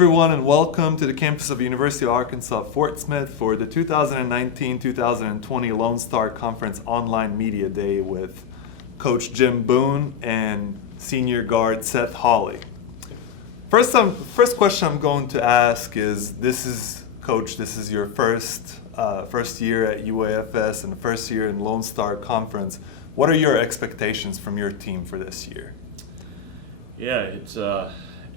everyone, and welcome to the campus of the University of Arkansas Fort Smith for the 2019-2020 Lone Star Conference Online Media Day with Coach Jim Boone and senior guard Seth Hawley. First question I'm going to ask is, Coach, this is your first year at UAFS and the first year in Lone Star Conference. What are your expectations from your team for this year? Yeah, it's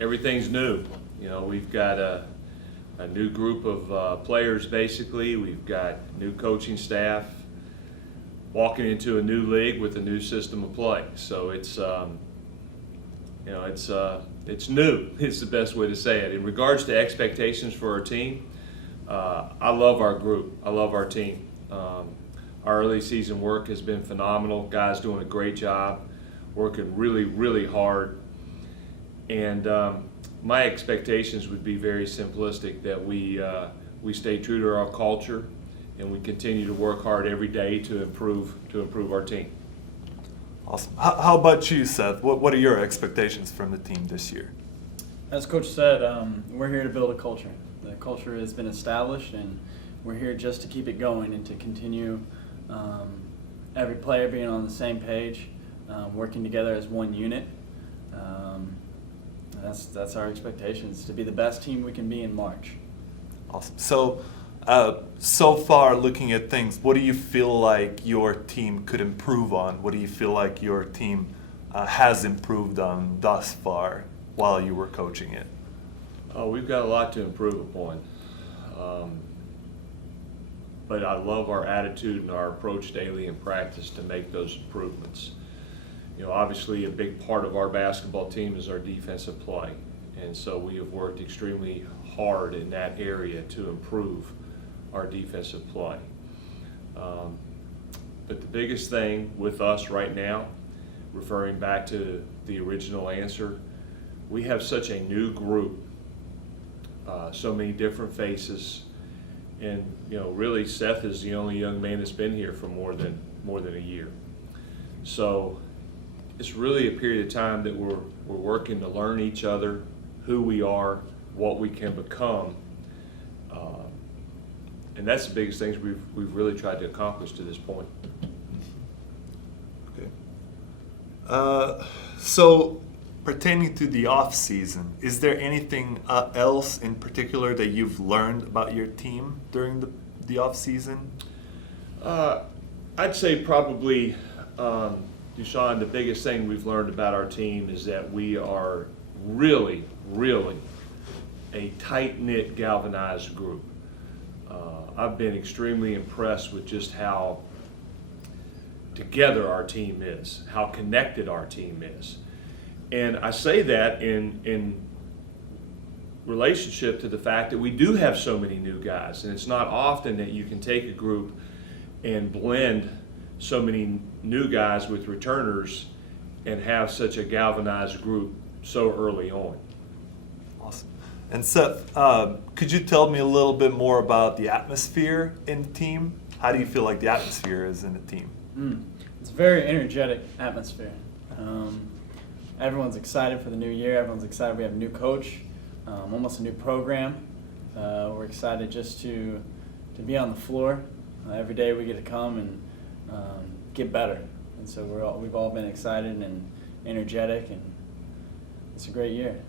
everything's new. You know, we've got a new group of players. Basically, we've got new coaching staff, walking into a new league with a new system of play. So it's it's new. It's the best way to say it. In regards to expectations for our team, I love our group. I love our team. Our early season work has been phenomenal. Guys doing a great job, working really, really hard. And my expectations would be very simplistic, that we stay true to our culture and we continue to work hard every day to improve our team. Awesome. How about you, Seth? What are your expectations from the team this year? As Coach said, we're here to build a culture. The culture has been established, and we're here just to keep it going and to continue every player being on the same page, working together as one unit. That's our expectations, to be the best team we can be in March. Awesome. So far, looking at things, what do you feel like your team could improve on? What do you feel like your team has improved on thus far while you were coaching it? We've got a lot to improve upon. But I love our attitude and our approach daily in practice to make those improvements. You know, obviously a big part of our basketball team is our defensive play. And so we have worked extremely hard in that area to improve our defensive play. But the biggest thing with us right now, referring back to the original answer, we have such a new group, so many different faces. And you know, really, Seth is the only young man that's been here for more than a year. So it's really a period of time that we're working to learn each other, who we are, what we can become, and that's the biggest things we've really tried to accomplish to this point. Okay. So pertaining to the off season, is there anything else in particular that you've learned about your team during the off season? I'd say probably, Dushan, the biggest thing we've learned about our team is that we are really, really a tight-knit, galvanized group. I've been extremely impressed with just how together our team is, how connected our team is. And I say that in relationship to the fact that we do have so many new guys, and it's not often that you can take a group and blend so many new guys with returners and have such a galvanized group so early on. Awesome. And Seth, could you tell me a little bit more about the atmosphere in the team? How do you feel like the atmosphere is in the team? It's a very energetic atmosphere. Everyone's excited for the new year. Everyone's excited we have a new coach, almost a new program. We're excited just to be on the floor. Every day we get to come and get better. And so we've all been excited and energetic, and it's a great year.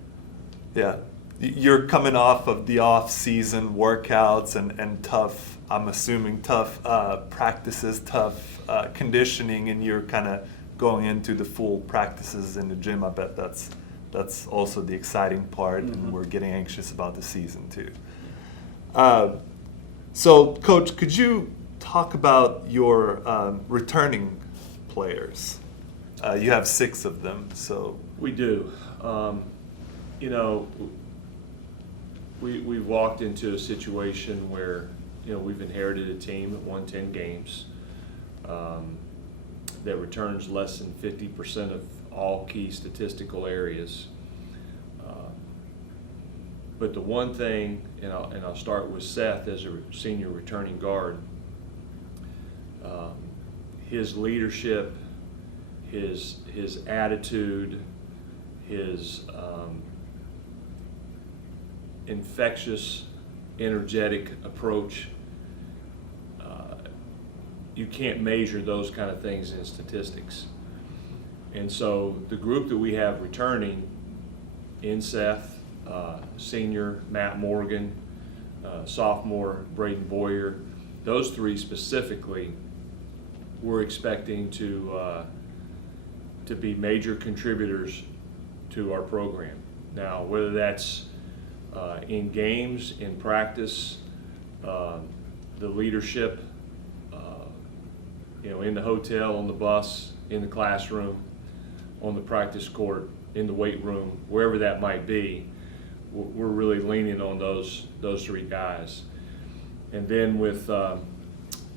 Yeah. You're coming off of the off-season workouts and tough, I'm assuming tough practices, tough conditioning, and you're kind of going into the full practices in the gym. I bet that's also the exciting part, and we're getting anxious about the season too. So, Coach, could you talk about your returning players? You have 6 of them, so. We do. You know, we walked into a situation where, you know, we've inherited a team that won 10 games, that returns less than 50% of all key statistical areas. But the one thing, and I'll start with Seth as a senior returning guard, his leadership, his attitude, his infectious, energetic approach. You can't measure those kind of things in statistics. And so the group that we have returning in Seth, senior Matt Morgan, sophomore Braden Boyer, those three specifically, we're expecting to be major contributors to our program. Now, whether that's in games, in practice, the leadership, in the hotel, on the bus, in the classroom, on the practice court, in the weight room, wherever that might be, we're really leaning on those three guys. And then with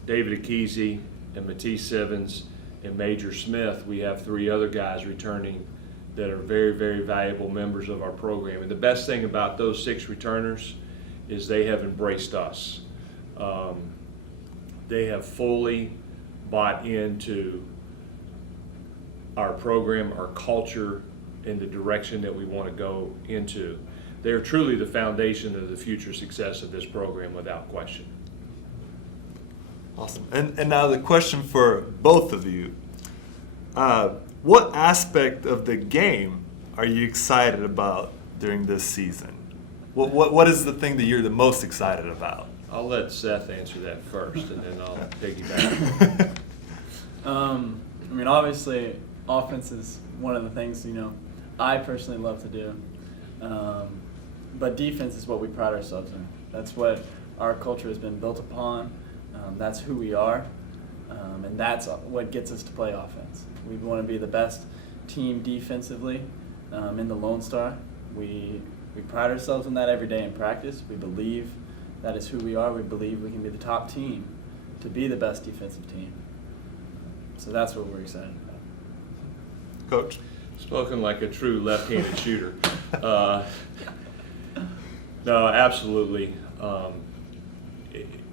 David Akese and Matisse Evans and Major Smith, we have three other guys returning that are very, very valuable members of our program. And the best thing about those 6 returners is they have embraced us. They have fully bought into our program, our culture, and the direction that we want to go into. They are truly the foundation of the future success of this program, without question. Awesome. And now the question for both of you. What aspect of the game are you excited about during this season? What is the thing that you're the most excited about? I'll let Seth answer that first, and then I'll piggyback. Obviously, offense is one of the things, I personally love to do. But defense is what we pride ourselves in. That's what our culture has been built upon. That's who we are. And that's what gets us to play offense. We want to be the best team defensively in the Lone Star. We pride ourselves in that every day in practice. We believe that is who we are. We believe we can be the top team to be the best defensive team. So that's what we're excited about. Coach? Spoken like a true left-handed shooter. No, absolutely.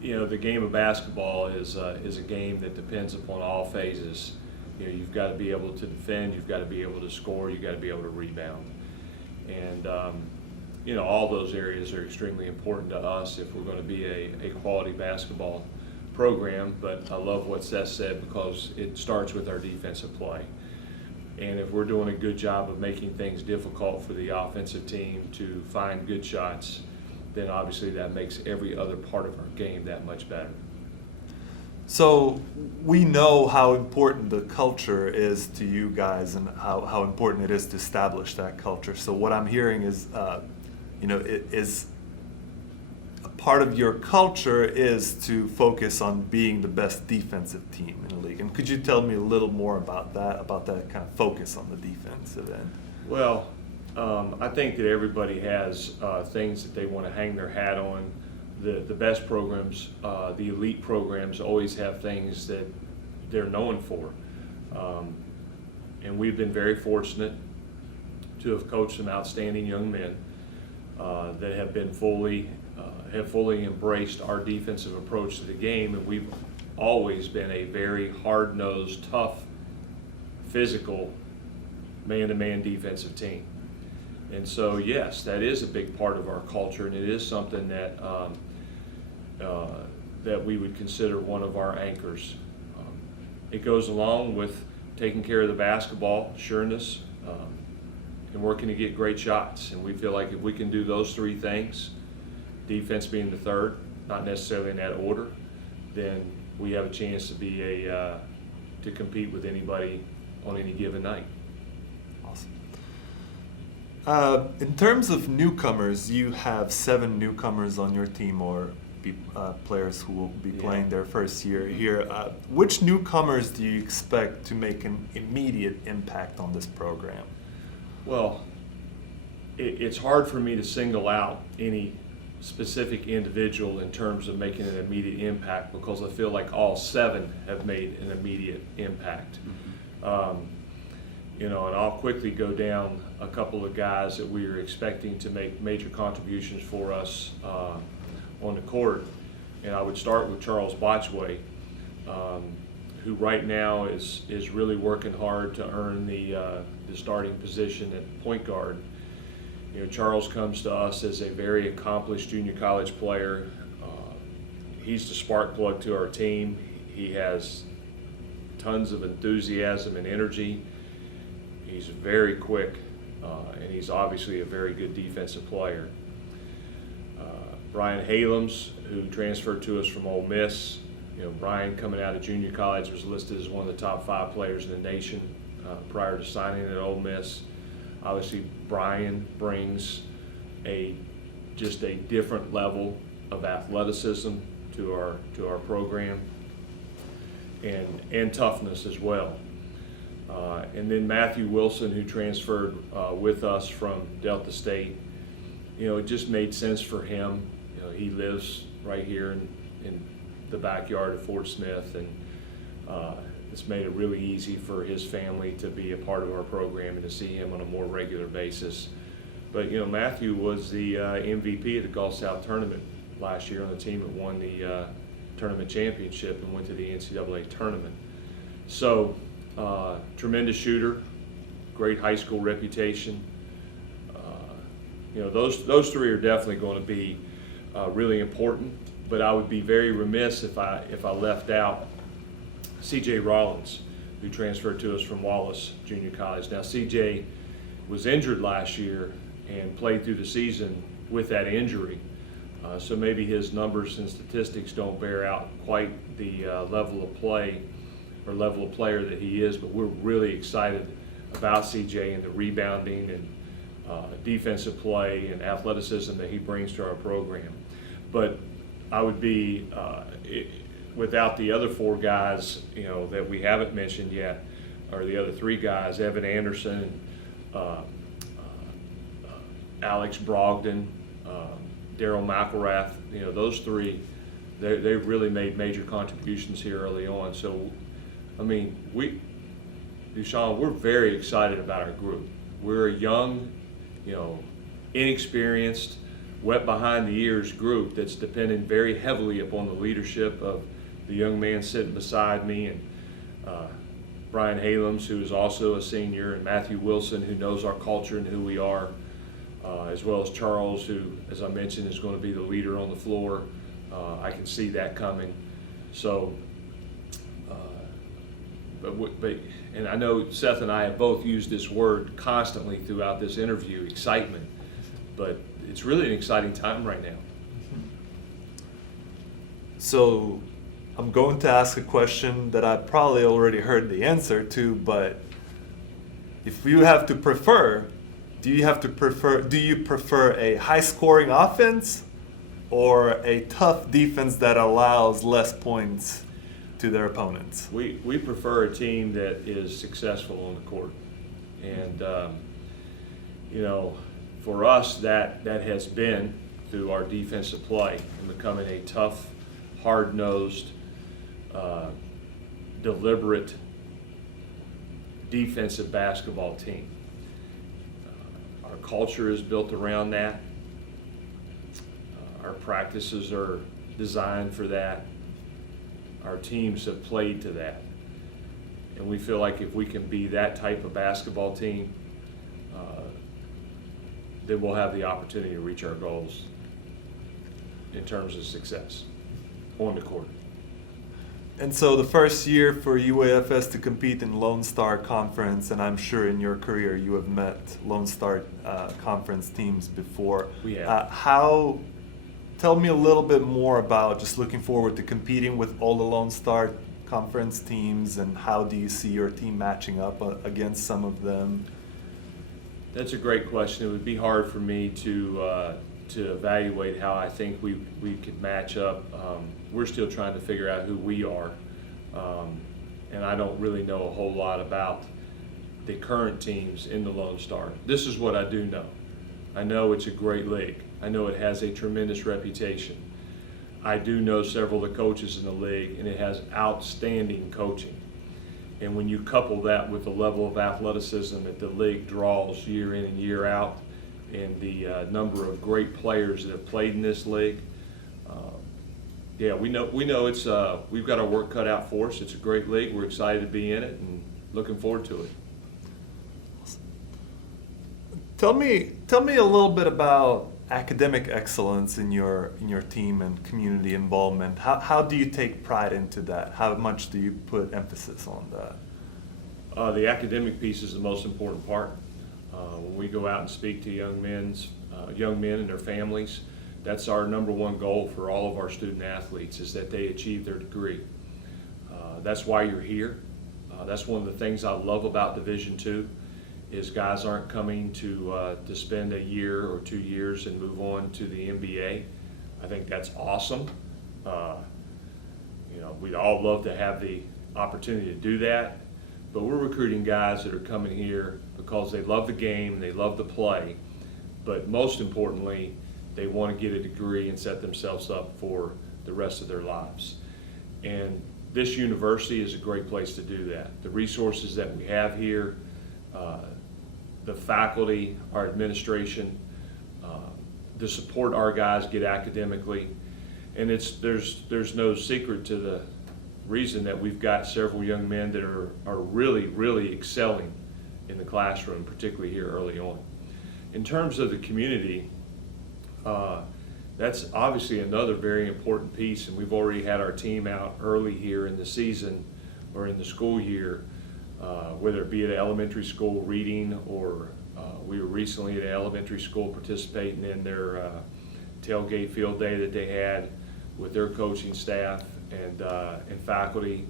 The game of basketball is a game that depends upon all phases. You've got to be able to defend, you've got to be able to score, you've got to be able to rebound. And, all those areas are extremely important to us if we're going to be a quality basketball program. But I love what Seth said, because it starts with our defensive play. And if we're doing a good job of making things difficult for the offensive team to find good shots, then obviously that makes every other part of our game that much better. So we know how important the culture is to you guys and how important it is to establish that culture. So what I'm hearing is, it is a part of your culture is to focus on being the best defensive team in the league. And could you tell me a little more about that kind of focus on the defensive end? Well, I think that everybody has things that they want to hang their hat on. The best programs, the elite programs, always have things that they're known for. And we've been very fortunate to have coached some outstanding young men that have been fully embraced our defensive approach to the game. And we've always been a very hard-nosed, tough, physical, man-to-man defensive team. And so, yes, that is a big part of our culture, and it is something that that we would consider one of our anchors. It goes along with taking care of the basketball, sureness, and working to get great shots. And we feel like if we can do those 3 things, defense being the third, not necessarily in that order, then we have a chance to be to compete with anybody on any given night. Awesome. In terms of newcomers, you have 7 newcomers on your team, or players who will be playing their first year here. Which newcomers do you expect to make an immediate impact on this program? Well, it's hard for me to single out any specific individual in terms of making an immediate impact, because I feel like all 7 have made an immediate impact. And I'll quickly go down a couple of guys that we are expecting to make major contributions for us on the court. And I would start with Charles Botchway, who right now is really working hard to earn the starting position at point guard. Charles comes to us as a very accomplished junior college player. He's the spark plug to our team. He has tons of enthusiasm and energy. He's very quick, and he's obviously a very good defensive player. Brian Halams, who transferred to us from Ole Miss. Brian, coming out of junior college, was listed as one of the top 5 players in the nation prior to signing at Ole Miss. Obviously, Brian brings just a different level of athleticism to our program, and toughness as well. And then Matthew Wilson, who transferred with us from Delta State. It just made sense for him. He lives right here in the backyard of Fort Smith, and it's made it really easy for his family to be a part of our program and to see him on a more regular basis. But Matthew was the MVP of the Gulf South tournament last year on the team that won the tournament championship and went to the NCAA tournament. So tremendous shooter, great high school reputation. Those 3 are definitely going to be really important. But I would be very remiss if I left out C.J. Rollins, who transferred to us from Wallace Junior College. Now, C.J. was injured last year and played through the season with that injury. So maybe his numbers and statistics don't bear out quite the level of play or level of player that he is, but we're really excited about C.J. and the rebounding and defensive play and athleticism that he brings to our program. But I would be, without the other 4 guys, that we haven't mentioned yet, or the other 3 guys, Evan Anderson, Alex Brogdon, Daryl McElrath, those 3, they've really made major contributions here early on. So, Deshaun, we're very excited about our group. We're a young, inexperienced, wet behind the ears group that's dependent very heavily upon the leadership of the young man sitting beside me, and Brian Halams, who is also a senior, and Matthew Wilson, who knows our culture and who we are, as well as Charles, who, as I mentioned, is going to be the leader on the floor. I can see that coming. So, and I know Seth and I have both used this word constantly throughout this interview, excitement, but it's really an exciting time right now. So I'm going to ask a question that I probably already heard the answer to, but if you have to prefer, do you prefer a high-scoring offense or a tough defense that allows less points to their opponents? We prefer a team that is successful on the court, and for us that has been through our defensive play and becoming a tough, hard-nosed, deliberate defensive basketball team. Our culture is built around that. Our practices are designed for that. Our teams have played to that. And we feel like if we can be that type of basketball team, then we'll have the opportunity to reach our goals in terms of success on the court. And so the first year for UAFS to compete in Lone Star Conference, and I'm sure in your career you have met Lone Star Conference teams before. We have. Tell me a little bit more about just looking forward to competing with all the Lone Star Conference teams, and how do you see your team matching up against some of them? That's a great question. It would be hard for me to evaluate how I think we could match up. We're still trying to figure out who we are, and I don't really know a whole lot about the current teams in the Lone Star. This is what I do know. I know it's a great league. I know it has a tremendous reputation. I do know several of the coaches in the league, and it has outstanding coaching. And when you couple that with the level of athleticism that the league draws year in and year out, and the number of great players that have played in this league, we know it's we've got our work cut out for us. It's a great league. We're excited to be in it and looking forward to it. Tell me a little bit about academic excellence in your team and community involvement. How do you take pride into that? How much do you put emphasis on that? The academic piece is the most important part. When we go out and speak to young men and their families, that's our number one goal for all of our student athletes, is that they achieve their degree. That's why you're here. That's one of the things I love about Division II, is guys aren't coming to spend a year or 2 years and move on to the NBA. I think that's awesome. We'd all love to have the opportunity to do that, but we're recruiting guys that are coming here because they love the game, they love to play, but most importantly, they want to get a degree and set themselves up for the rest of their lives. And this university is a great place to do that. The resources that we have here, the faculty, our administration, the support our guys get academically, and there's no secret to the reason that we've got several young men that are really, really excelling in the classroom, particularly here early on. In terms of the community, that's obviously another very important piece, and we've already had our team out early here in the season or in the school year, whether it be at elementary school reading, or we were recently at an elementary school participating in their tailgate field day that they had with their coaching staff and faculty.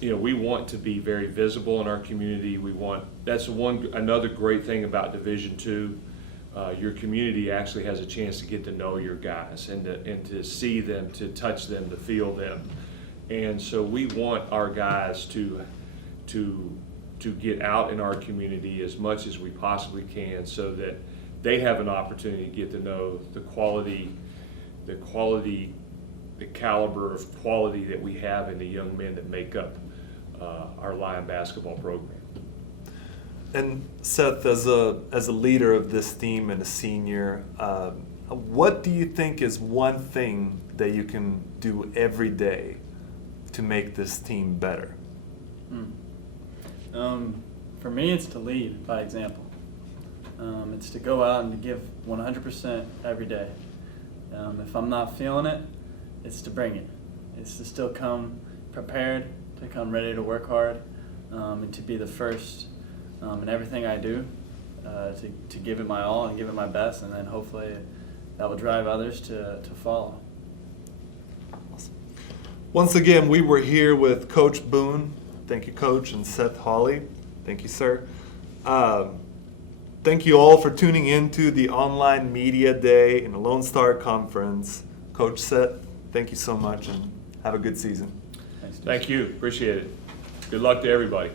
We want to be very visible in our community. That's another great thing about Division II. Your community actually has a chance to get to know your guys and to see them, to touch them, to feel them. And so we want our guys to get out in our community as much as we possibly can, so that they have an opportunity to get to know the caliber of quality that we have in the young men that make up our Lion basketball program. And Seth, as a leader of this team and a senior, what do you think is one thing that you can do every day to make this team better? For me, it's to lead by example. It's to go out and to give 100% every day. If I'm not feeling it, it's to bring it. It's to still come prepared, to come ready to work hard, and to be the first in everything I do, to give it my all and give it my best, and then hopefully that will drive others to follow. Awesome. Once again, we were here with Coach Boone. Thank you, Coach, and Seth Hawley. Thank you, sir. Thank you all for tuning in to the online media day in the Lone Star Conference. Coach Seth, thank you so much, and have a good season. Thanks, Steve. Thank you, appreciate it. Good luck to everybody.